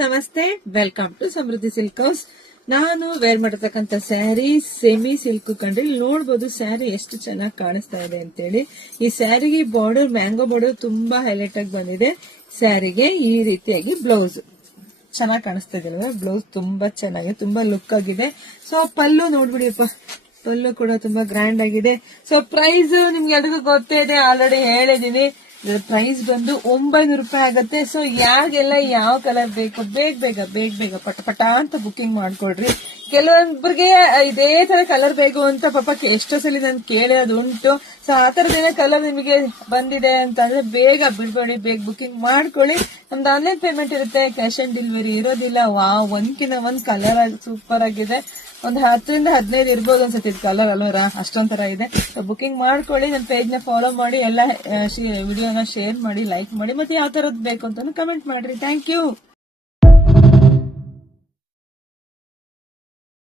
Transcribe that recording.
ನಮಸ್ತೆ, welcome to Samruddhi silk house. ನಾನು wear ಮಾಡಿರ್ತಕ್ಕಂಥ ಸ್ಯಾರಿ ಸೆಮಿ ಸಿಲ್ಕ್ ಕಂಡ್ರಿ. ನೋಡ್ಬೋದು ಸ್ಯಾರಿ ಎಷ್ಟು ಚೆನ್ನಾಗಿ ಕಾಣಿಸ್ತಾ ಇದೆ ಅಂತೇಳಿ. ಈ ಸ್ಯಾರಿಗೆ ಬಾರ್ಡರ್ ಮ್ಯಾಂಗೋ ಬಾರ್ಡರ್ ತುಂಬಾ ಹೈಲೈಟ್ ಆಗಿ ಬಂದಿದೆ. ಸ್ಯಾರಿಗೆ ಈ ರೀತಿಯಾಗಿ ಬ್ಲೌಸ್ ಚೆನ್ನಾಗಿ ಕಾಣಿಸ್ತಾ ಇದೆಯಲ್ವಾ, ಬ್ಲೌಸ್ ತುಂಬಾ ಚೆನ್ನಾಗಿದೆ, ತುಂಬಾ ಲುಕ್ ಆಗಿದೆ. ಸೊ ಪಲ್ಲು ನೋಡ್ಬಿಡಿಯಪ್ಪ, ಪಲ್ಲು ಕೂಡ ತುಂಬಾ ಗ್ರ್ಯಾಂಡ್ ಆಗಿದೆ. ಸೊ ಪ್ರೈಸ್ ನಿಮ್ಗೆ ಎಲ್ರಿಗೂ ಗೊತ್ತೇ ಇದೆ, ಆಲ್ರೆಡಿ ಹೇಳಿದೀನಿ. ಪ್ರೈಸ್ ಬಂದು 900 ರೂಪಾಯಿ ಆಗುತ್ತೆ. ಸೊ ಯಾರಿಗೆಲ್ಲ ಯಾವ ಕಲರ್ ಬೇಕು ಬೇಗ ಪಟ ಅಂತ ಬುಕಿಂಗ್ ಮಾಡ್ಕೊಡ್ರಿ. ಕೆಲವೊಬ್ಬರಿಗೆ ಇದೇ ತರ ಕಲರ್ ಬೇಕು ಅಂತ ಪಾಪ ಎಷ್ಟೋ ಸಲ ನಾನು ಕೇಳೋದು ಉಂಟು. ಸೊ ಆ ತರದೇನೋ ಕಲರ್ ನಿಮಗೆ ಬಂದಿದೆ ಅಂತಂದ್ರೆ ಬೇಗ ಬಿಡ್ಬೇಡಿ, ಬೇಗ ಬುಕಿಂಗ್ ಮಾಡ್ಕೊಳ್ಳಿ. ನಮ್ದು ಆನ್ಲೈನ್ ಪೇಮೆಂಟ್ ಇರುತ್ತೆ, ಕ್ಯಾಶ್ ಆನ್ ಡೆಲಿವರಿ ಇರೋದಿಲ್ಲ. ಒಂದ್ಕಿಂತ ಒಂದ್ ಕಲರ್ ಸೂಪರ್ ಆಗಿದೆ. ಒಂದು 10 ರಿಂದ 15 ಇರ್ಬೋದು ಅನ್ಸುತ್ತೆ ಇದು ಕಲರ್ ಅಲ್ಲರ, ಅಷ್ಟೊಂಥರ ಇದೆ. ಬುಕಿಂಗ್ ಮಾಡ್ಕೊಳ್ಳಿ, ನನ್ನ ಪೇಜ್ ನ ಫಾಲೋ ಮಾಡಿ, ಎಲ್ಲ ವಿಡಿಯೋನ ಶೇರ್ ಮಾಡಿ, ಲೈಕ್ ಮಾಡಿ, ಮತ್ತೆ ಯಾವ ತರದ್ ಬೇಕು ಅಂತ ಕಮೆಂಟ್ ಮಾಡ್ರಿ. Thank you.